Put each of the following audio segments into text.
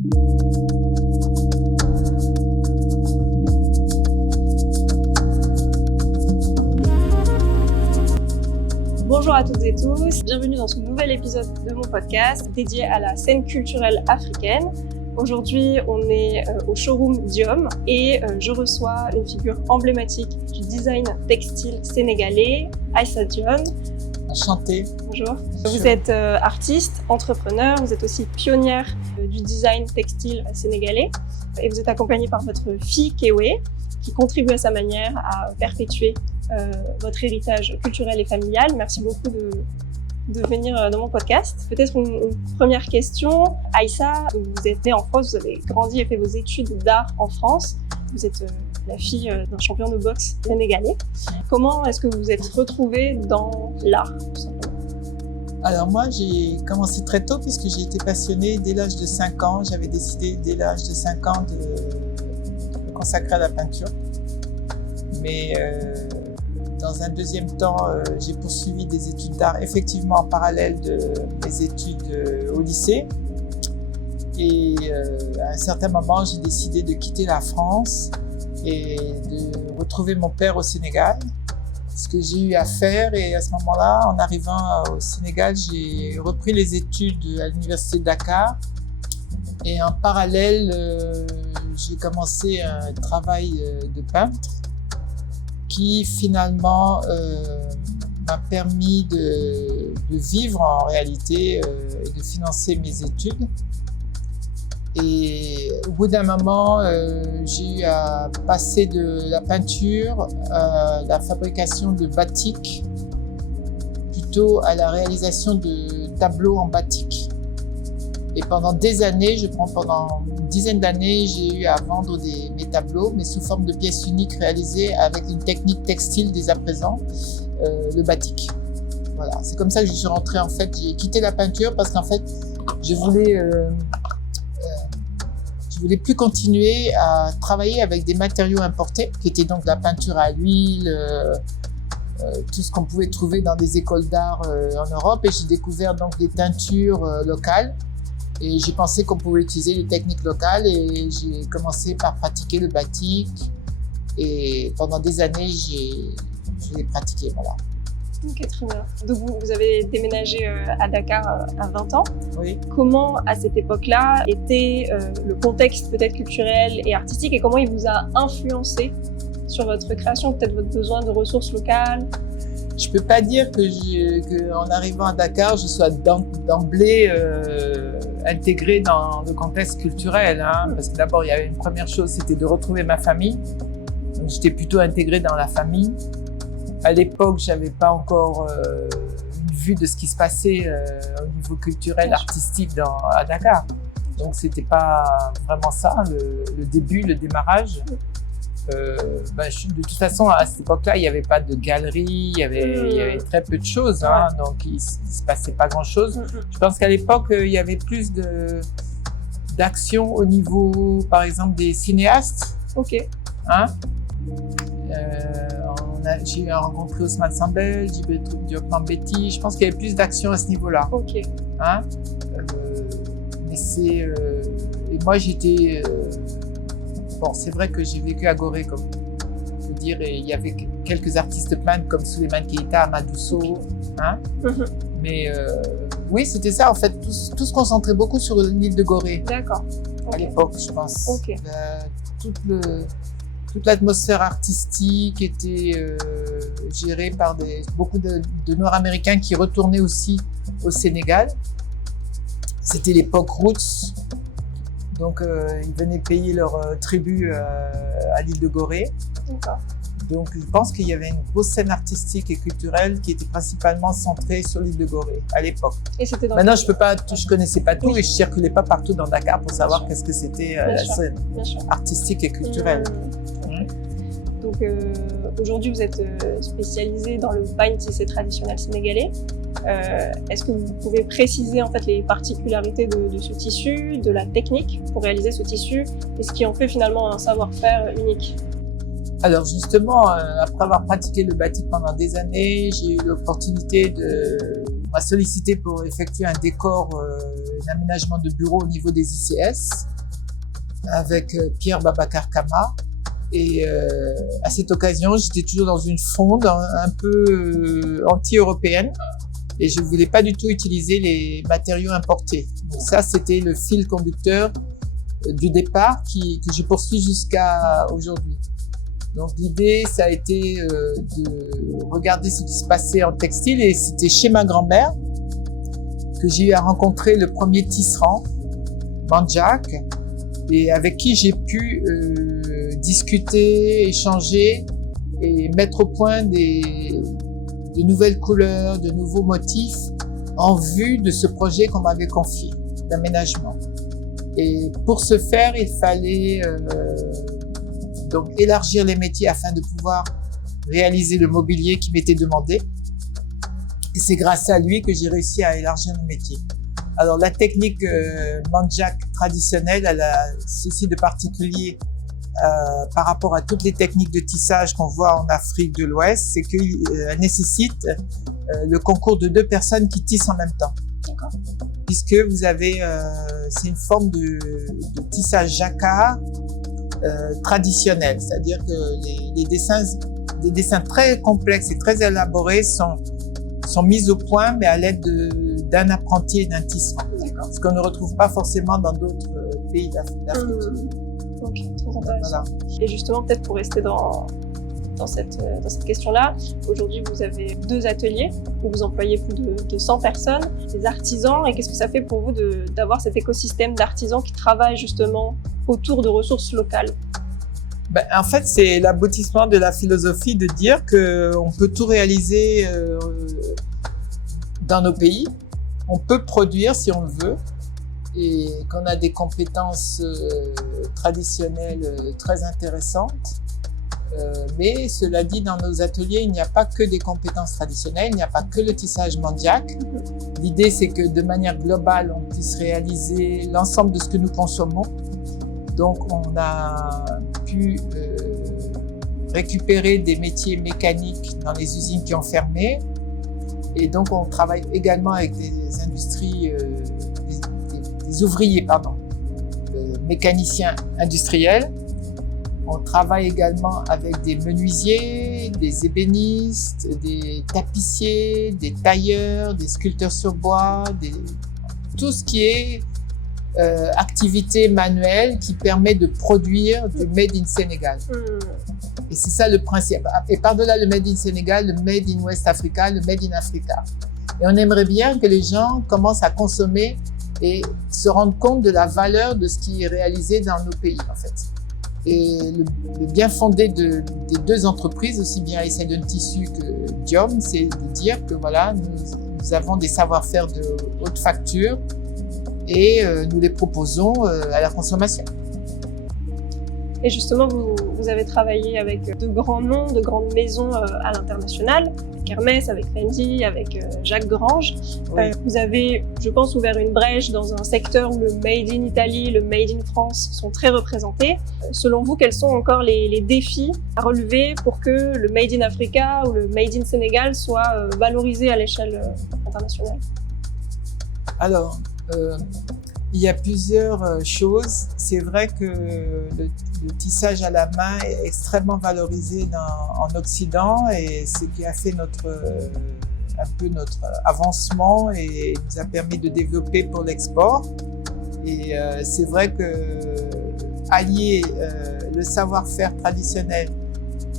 Bonjour à toutes et tous, bienvenue dans ce nouvel épisode de mon podcast dédié à la scène culturelle africaine. Aujourd'hui, on est au showroom Diom et je reçois une figure emblématique du design textile sénégalais, Aïssa Diom. Enchantée. Bonjour. Vous êtes artiste, entrepreneur, vous êtes aussi pionnière du design textile sénégalais et vous êtes accompagnée par votre fille Kewe qui contribue à sa manière à perpétuer votre héritage culturel et familial. Merci beaucoup de venir dans mon podcast. Peut-être une première question. Aïssa, vous êtes née en France, vous avez grandi et fait vos études d'art en France. Vous êtes la fille d'un champion de boxe sénégalais. Comment est-ce que vous vous êtes retrouvée dans l'art, tout simplement ? Alors moi, j'ai commencé très tôt puisque j'ai été passionnée dès l'âge de 5 ans. J'avais décidé dès l'âge de 5 ans de me consacrer à la peinture. Mais dans un deuxième temps, j'ai poursuivi des études d'art effectivement en parallèle de mes études au lycée. Et à un certain moment, j'ai décidé de quitter la France et de retrouver mon père au Sénégal. Ce que j'ai eu à faire, et à ce moment-là, en arrivant au Sénégal, j'ai repris les études à l'université de Dakar. Et en parallèle, j'ai commencé un travail de peintre qui finalement m'a permis de vivre en réalité et de financer mes études. Et au bout d'un moment, j'ai eu à passer de la peinture à la fabrication de batik, plutôt à la réalisation de tableaux en batik. Et pendant des années, pendant une dizaine d'années, j'ai eu à vendre mes tableaux, mais sous forme de pièces uniques réalisées avec une technique textile dès à présent, le batik. Voilà, c'est comme ça que je suis rentrée en fait. J'ai quitté la peinture parce qu'en fait, je voulais plus continuer à travailler avec des matériaux importés, qui étaient donc la peinture à l'huile, tout ce qu'on pouvait trouver dans des écoles d'art en Europe. Et j'ai découvert donc des teintures locales. Et j'ai pensé qu'on pouvait utiliser les techniques locales et j'ai commencé par pratiquer le batik. Et pendant des années, je l'ai pratiqué, voilà. Ok, très bien. Donc vous avez déménagé à Dakar à 20 ans. Oui. Comment, à cette époque-là, était le contexte peut-être culturel et artistique et comment il vous a influencé sur votre création, peut-être votre besoin de ressources locales ? Je peux pas dire qu'en arrivant à Dakar, je sois d'emblée intégrée dans le contexte culturel, hein, parce que d'abord, il y avait une première chose, c'était de retrouver ma famille. Donc, j'étais plutôt intégrée dans la famille. À l'époque, j'avais pas encore une vue de ce qui se passait au niveau culturel, artistique à Dakar. Donc, c'était pas vraiment ça, le début, le démarrage. De toute façon, à cette époque-là, il n'y avait pas de galerie, il y avait très peu de choses, hein, donc il se passait pas grand-chose. Je pense qu'à l'époque, il y avait plus d'action au niveau, par exemple, des cinéastes. Ok. Hein, j'ai rencontré Ousmane Sambel, Diop Mambéty. Je pense qu'il y avait plus d'action à ce niveau-là. Ok. Hein, et moi, j'étais... Bon, c'est vrai que j'ai vécu à Gorée, comme on peut dire, et il y avait quelques artistes peintres comme Souleymane Keita, Amadou Sow, hein. Mais oui, c'était ça, en fait, tout se concentrait beaucoup sur l'île de Gorée. D'accord. À l'époque, je pense. Ok. Toute l'atmosphère artistique était gérée par beaucoup de Nord-Américains qui retournaient aussi au Sénégal. C'était l'époque Roots. Donc, ils venaient payer leur tribut à l'île de Gorée. D'accord. Donc, je pense qu'il y avait une grosse scène artistique et culturelle qui était principalement centrée sur l'île de Gorée à l'époque. Et c'était Maintenant, je connaissais pas tout et je circulais pas partout dans Dakar pour savoir qu'est-ce que c'était la scène artistique et culturelle. Donc, aujourd'hui, vous êtes spécialisé dans le pain tissé traditionnel sénégalais. Est-ce que vous pouvez préciser en fait les particularités de ce tissu, de la technique pour réaliser ce tissu et ce qui en fait finalement un savoir-faire unique? Alors justement, après avoir pratiqué le batik pendant des années, j'ai eu l'opportunité de m'a sollicité pour effectuer un décor, un aménagement de bureau au niveau des ICS avec Pierre Babacar Kama. Et à cette occasion, j'étais toujours dans une fronde un peu anti-européenne et je ne voulais pas du tout utiliser les matériaux importés. Donc ça, c'était le fil conducteur du départ que j'ai poursuivi jusqu'à aujourd'hui. Donc l'idée, ça a été de regarder ce qui se passait en textile et c'était chez ma grand-mère que j'ai eu à rencontrer le premier tisserand, Manjak, et avec qui j'ai pu discuter, échanger et mettre au point de nouvelles couleurs, de nouveaux motifs en vue de ce projet qu'on m'avait confié d'aménagement. Et pour ce faire, il fallait donc élargir les métiers afin de pouvoir réaliser le mobilier qui m'était demandé. Et c'est grâce à lui que j'ai réussi à élargir le métier. Alors la technique Manjak traditionnelle, elle a ceci de particulier par rapport à toutes les techniques de tissage qu'on voit en Afrique de l'Ouest, c'est qu'elle nécessite le concours de 2 personnes qui tissent en même temps. D'accord. Puisque vous avez, c'est une forme de tissage jacquard traditionnel, c'est-à-dire que les dessins très complexes et très élaborés sont mis au point, mais à l'aide d'un apprenti et d'un tisserand. D'accord. Ce qu'on ne retrouve pas forcément dans d'autres pays d'Afrique. Ok, très intéressant. Voilà. Et justement, peut-être pour rester dans cette question-là, aujourd'hui, vous avez 2 ateliers où vous employez plus de 100 personnes, des artisans. Et qu'est-ce que ça fait pour vous d'avoir cet écosystème d'artisans qui travaillent justement autour de ressources locales? En fait, c'est l'aboutissement de la philosophie de dire qu'on peut tout réaliser dans nos pays. On peut produire si on le veut et qu'on a des compétences traditionnelles très intéressantes. Mais cela dit, dans nos ateliers, il n'y a pas que des compétences traditionnelles, il n'y a pas que le tissage Manjak. L'idée, c'est que de manière globale, on puisse réaliser l'ensemble de ce que nous consommons. Donc, on a pu récupérer des métiers mécaniques dans les usines qui ont fermé. Et donc, on travaille également avec des industries, des ouvriers, mécaniciens industriels. On travaille également avec des menuisiers, des ébénistes, des tapissiers, des tailleurs, des sculpteurs sur bois, tout ce qui est activité manuelle qui permet de produire du Made in Sénégal. Et c'est ça le principe. Et par-delà le Made in Sénégal, le Made in West Africa, le Made in Africa. Et on aimerait bien que les gens commencent à consommer et se rendre compte de la valeur de ce qui est réalisé dans nos pays, en fait. Et le bien fondé des 2 entreprises, aussi bien Essendon Tissu que Diom, c'est de dire que voilà, nous avons des savoir-faire de haute facture et nous les proposons à la consommation. Et justement, vous avez travaillé avec de grands noms, de grandes maisons à l'international, avec Hermès, avec Fendi, avec Jacques Grange. Oui. Vous avez, je pense, ouvert une brèche dans un secteur où le Made in Italy, le Made in France sont très représentés. Selon vous, quels sont encore les défis à relever pour que le Made in Africa ou le Made in Sénégal soit valorisé à l'échelle internationale? Alors, il y a plusieurs choses. C'est vrai que le tissage à la main est extrêmement valorisé en Occident et ce qui a fait un peu notre avancement et nous a permis de développer pour l'export. Et c'est vrai que allier le savoir-faire traditionnel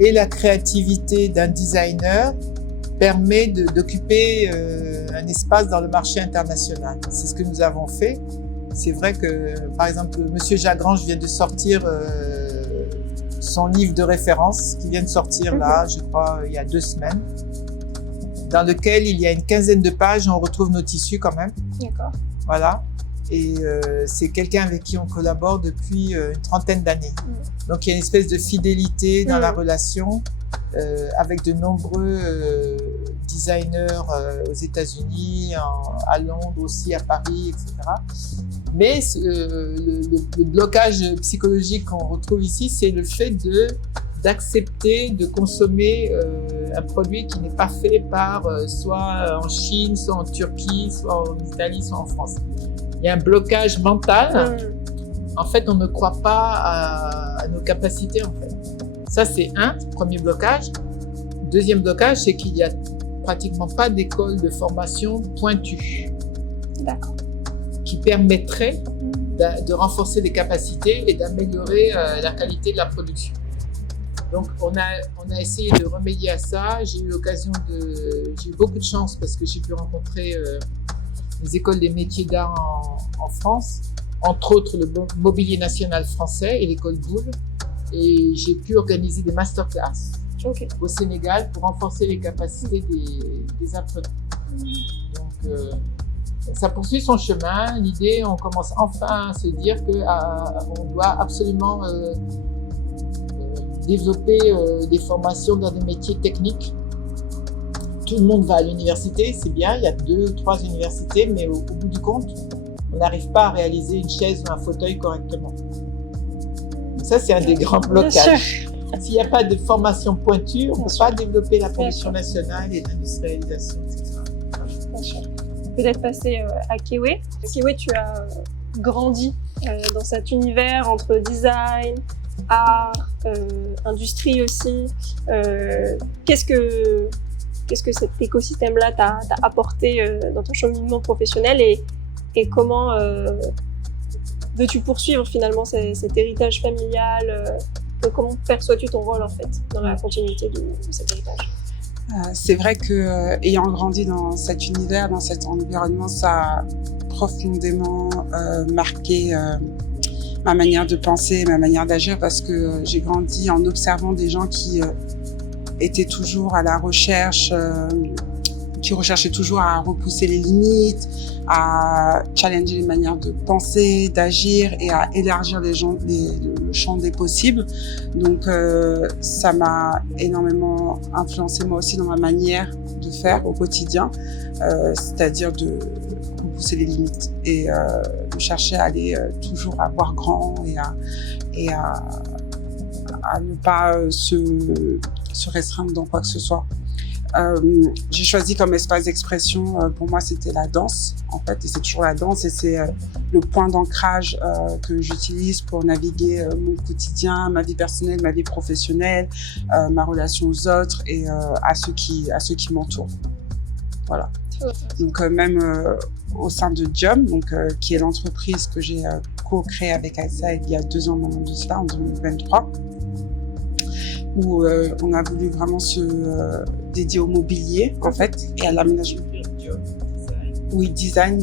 et la créativité d'un designer permet d'occuper un espace dans le marché international. C'est ce que nous avons fait. C'est vrai que, par exemple, Monsieur Jacques Grange vient de sortir son livre de référence, qui vient de sortir là, je crois, il y a 2 semaines, dans lequel il y a une 15aine de pages, on retrouve nos tissus quand même. D'accord. Voilà. Et c'est quelqu'un avec qui on collabore depuis une 30aine d'années. Donc il y a une espèce de fidélité dans la relation avec de nombreux designers aux États-Unis, à Londres aussi, à Paris, etc. Mais le blocage psychologique qu'on retrouve ici, c'est le fait de d'accepter de consommer un produit qui n'est pas fait par soit en Chine, soit en Turquie, soit en Italie, soit en France. Il y a un blocage mental. En fait, on ne croit pas à nos capacités, en fait. Ça, c'est un premier blocage. Deuxième blocage, c'est qu'il n'y a pratiquement pas d'école de formation pointue. D'accord. Qui permettrait de renforcer les capacités et d'améliorer la qualité de la production. Donc, on a essayé de remédier à ça. J'ai eu beaucoup de chance parce que j'ai pu rencontrer les écoles des métiers d'art en France, entre autres le Mobilier National Français et l'école Boulle. Et j'ai pu organiser des masterclass au Sénégal pour renforcer les capacités des apprenants. Donc, ça poursuit son chemin. L'idée, on commence enfin à se dire qu'on doit absolument développer des formations dans des métiers techniques. Tout le monde va à l'université, c'est bien, il y a 2 ou 3 universités, mais au bout du compte, on n'arrive pas à réaliser une chaise ou un fauteuil correctement. Ça, c'est un des grands blocages. S'il n'y a pas de formation pointue, on ne peut pas développer la production nationale et l'industrialisation, etc. Peut-être passer à Kewe. Kewe, tu as grandi dans cet univers entre design, art, industrie aussi. Qu'est-ce que cet écosystème-là t'a apporté dans ton cheminement professionnel et comment veux-tu poursuivre finalement cet héritage familial? Comment perçois-tu ton rôle en fait dans la continuité de cet héritage? C'est vrai que ayant grandi dans cet univers, dans cet environnement, ça a profondément marqué ma manière de penser, ma manière d'agir, parce que j'ai grandi en observant des gens qui étaient toujours à la recherche, qui recherchaient toujours à repousser les limites, à challenger les manières de penser, d'agir et à élargir le champ des possibles. Donc ça m'a énormément influencé moi aussi dans ma manière de faire au quotidien, c'est-à-dire de repousser les limites et de chercher à aller toujours à voir grand et à ne pas se restreindre dans quoi que ce soit. J'ai choisi comme espace d'expression, pour moi c'était la danse en fait, et c'est toujours la danse et c'est le point d'ancrage que j'utilise pour naviguer mon quotidien, ma vie personnelle, ma vie professionnelle, ma relation aux autres et à ceux qui m'entourent. Voilà. Donc même au sein de Diom, qui est l'entreprise que j'ai co-créée avec Aïssa il y a 2 ans maintenant de cela, en 2023, où on a voulu vraiment se dédier au mobilier en fait et à l'aménagement. Oui, design,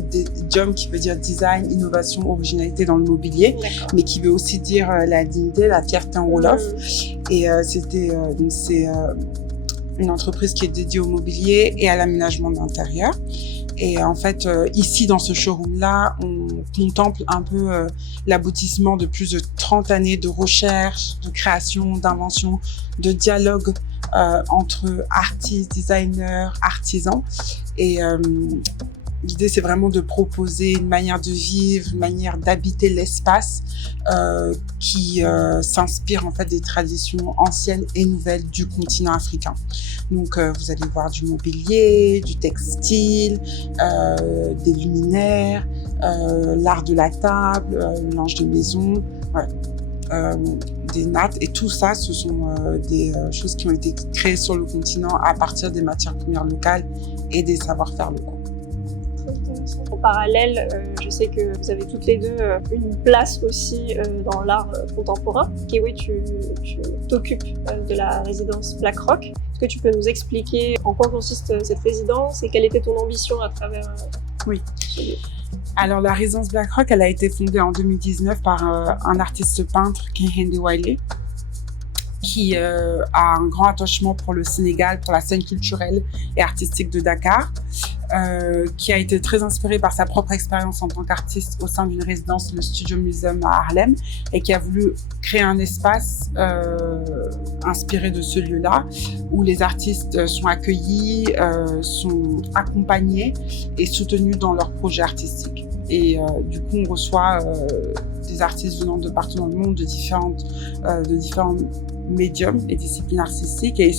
Diom qui veut dire design, innovation, originalité dans le mobilier, mais qui veut aussi dire la dignité, la fierté en wolof. Et c'est une entreprise qui est dédiée au mobilier et à l'aménagement d'intérieur. Et en fait, ici, dans ce showroom-là, on contemple un peu l'aboutissement de plus de 30 années de recherche, de création, d'invention, de dialogue entre artistes, designers, artisans. Et l'idée, c'est vraiment de proposer une manière de vivre, une manière d'habiter l'espace qui s'inspire en fait des traditions anciennes et nouvelles du continent africain. Donc, vous allez voir du mobilier, du textile, des luminaires, l'art de la table, le linge de maison, des nattes. Et tout ça, ce sont des choses qui ont été créées sur le continent à partir des matières premières locales et des savoir-faire locaux. En parallèle, je sais que vous avez toutes les deux une place aussi dans l'art contemporain. Kewe, tu t'occupes de la résidence Black Rock. Est-ce que tu peux nous expliquer en quoi consiste cette résidence et quelle était ton ambition à travers Oui. Alors, la résidence Black Rock, elle a été fondée en 2019 par un artiste peintre, Kehinde Wiley, qui a un grand attachement pour le Sénégal, pour la scène culturelle et artistique de Dakar, qui a été très inspiré par sa propre expérience en tant qu'artiste au sein d'une résidence, le Studio Museum à Harlem, et qui a voulu créer un espace inspiré de ce lieu-là, où les artistes sont accueillis, sont accompagnés et soutenus dans leurs projets artistiques. Et du coup, on reçoit des artistes venant de partout dans le monde, de différents médium et discipline artistique et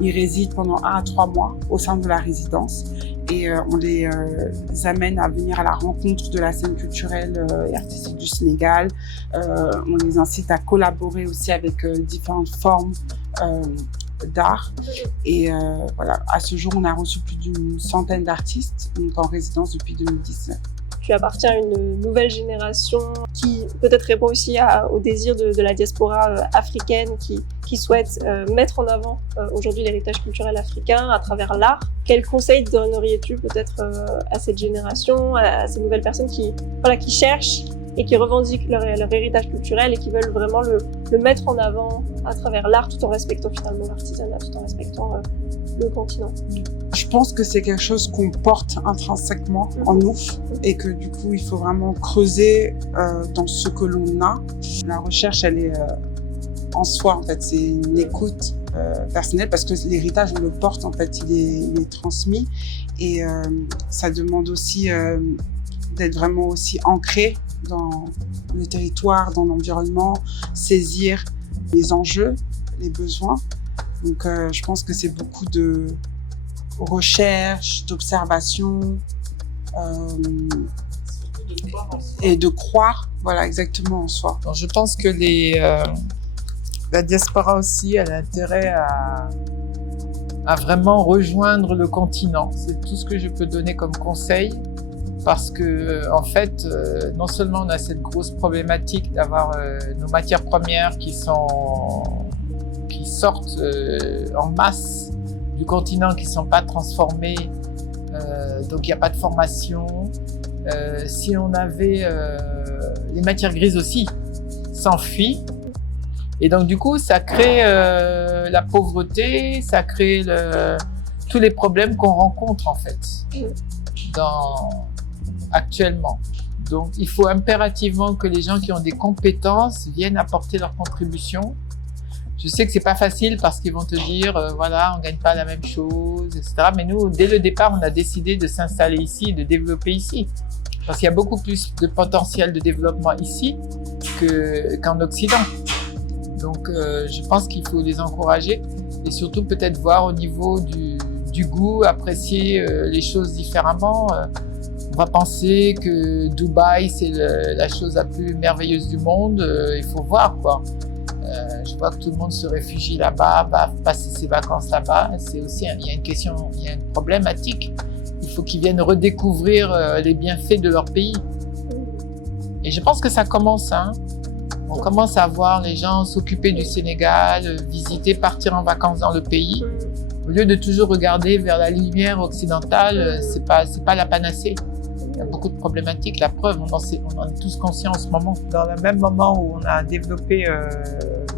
ils résident pendant 1 à 3 mois au sein de la résidence et on les amène à venir à la rencontre de la scène culturelle et artistique du Sénégal. On les incite à collaborer aussi avec différentes formes d'art et voilà, à ce jour on a reçu plus d'une centaine d'artistes donc en résidence depuis 2019. Tu appartiens à une nouvelle génération qui peut-être répond aussi au désir de la diaspora africaine qui souhaite mettre en avant aujourd'hui l'héritage culturel africain à travers l'art. Quel conseil donneriez-tu peut-être à cette génération, à ces nouvelles personnes qui cherchent et qui revendiquent leur héritage culturel et qui veulent vraiment le mettre en avant à travers l'art tout en respectant finalement l'artisanat, tout en respectant le continent? Je pense que c'est quelque chose qu'on porte intrinsèquement en nous et que du coup il faut vraiment creuser dans ce que l'on a. La recherche elle est en soi en fait, c'est une écoute personnelle parce que l'héritage on le porte en fait, il est transmis et ça demande aussi d'être vraiment aussi ancré dans le territoire, dans l'environnement, saisir les enjeux, les besoins. Donc je pense que c'est beaucoup de recherche, d'observation et de croire, voilà, exactement en soi. Donc, je pense que la diaspora aussi a intérêt à vraiment rejoindre le continent. C'est tout ce que je peux donner comme conseil. Parce que, en fait, non seulement on a cette grosse problématique d'avoir nos matières premières qui sortent en masse du continent, qui ne sont pas transformées, donc il n'y a pas de formation. Si on avait les matières grises aussi, s'enfuient. Et donc du coup, ça crée la pauvreté, ça crée tous les problèmes qu'on rencontre en fait actuellement. Donc, il faut impérativement que les gens qui ont des compétences viennent apporter leur contribution. Je sais que c'est pas facile parce qu'ils vont te dire, voilà, on gagne pas la même chose, etc. Mais nous, dès le départ, on a décidé de s'installer ici, de développer ici. Parce qu'il y a beaucoup plus de potentiel de développement ici qu'en Occident. Donc, je pense qu'il faut les encourager et surtout peut-être voir au niveau du goût, apprécier les choses différemment. On va penser que Dubaï, c'est la chose la plus merveilleuse du monde. Il faut voir, quoi. Je vois que tout le monde se réfugie là-bas, va passer ses vacances là-bas. C'est aussi, il y a une question, il y a une problématique. Il faut qu'ils viennent redécouvrir les bienfaits de leur pays. Et je pense que ça commence, hein. On commence à voir les gens s'occuper du Sénégal, visiter, partir en vacances dans le pays. Au lieu de toujours regarder vers la lumière occidentale, c'est pas la panacée. Il y a beaucoup de problématiques, la preuve, on en est tous conscients en ce moment. Dans le même moment où on a développé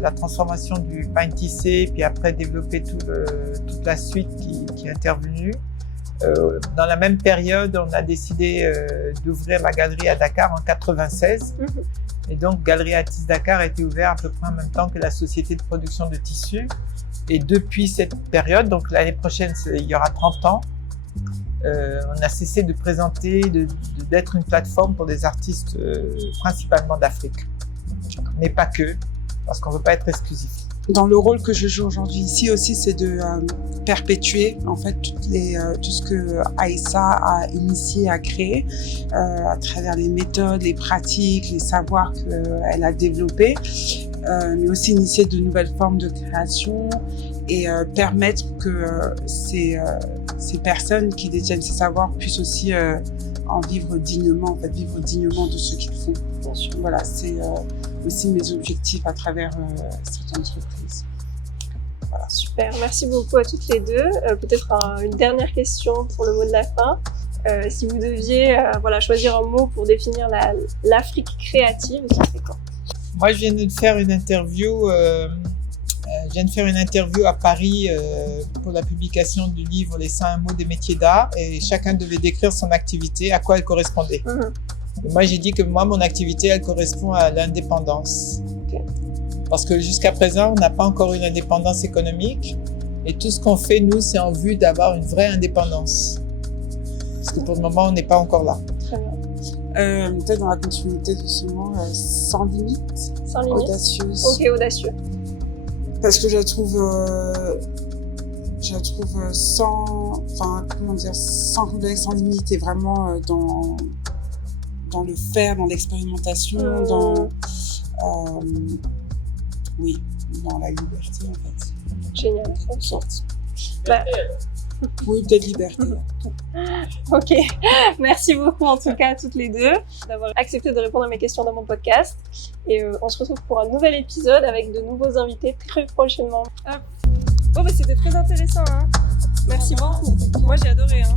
la transformation du pain tissé, puis après développé toute la suite qui est intervenue, dans la même période, on a décidé d'ouvrir la galerie à Dakar en 1996. Et donc, Galerie Artistes Dakar a été ouverte à peu près en même temps que la société de production de tissus. Et depuis cette période, donc l'année prochaine, il y aura 30 ans, on a cessé de présenter, d'être une plateforme pour des artistes principalement d'Afrique. Mais pas que, parce qu'on ne veut pas être exclusif. Dans le rôle que je joue aujourd'hui ici aussi, c'est de perpétuer en fait tout ce que Aïssa a initié à créer à travers les méthodes, les pratiques, les savoirs qu'elle a développés, mais aussi initier de nouvelles formes de création et permettre que ces personnes qui détiennent ces savoirs puissent aussi en vivre dignement, en fait, vivre dignement de ce qu'ils font. Bien sûr. Voilà, c'est aussi mes objectifs à travers cette entreprise. Voilà. Super, merci beaucoup à toutes les deux. Peut-être une dernière question pour le mot de la fin. Si vous deviez choisir un mot pour définir l'Afrique créative, ce serait quoi? Moi, je viens de faire une interview. Je viens de faire une interview à Paris pour la publication du livre Les 101 mots des métiers d'art et chacun devait décrire son activité, à quoi elle correspondait. Et moi, j'ai dit que mon activité, elle correspond à l'indépendance. Okay. Parce que jusqu'à présent, on n'a pas encore une indépendance économique et tout ce qu'on fait, nous, c'est en vue d'avoir une vraie indépendance. Parce que pour le moment, on n'est pas encore là. Très bien. Peut-être dans la continuité de ce mot, sans limite. Sans limite. Audacieuse. Ok, audacieux. Parce que je la trouve sans, enfin, comment dire, sans complexe, sans limite, et vraiment dans le faire, dans l'expérimentation, oui, dans la liberté, en fait. Génial. En quelque sorte. Bah, Oui, peut-être liberté. ok, merci beaucoup en tout cas à toutes les deux d'avoir accepté de répondre à mes questions dans mon podcast. Et on se retrouve pour un nouvel épisode avec de nouveaux invités très prochainement. Hop. Bon, bah, c'était très intéressant. Hein. Merci beaucoup. Moi, j'ai adoré. Hein.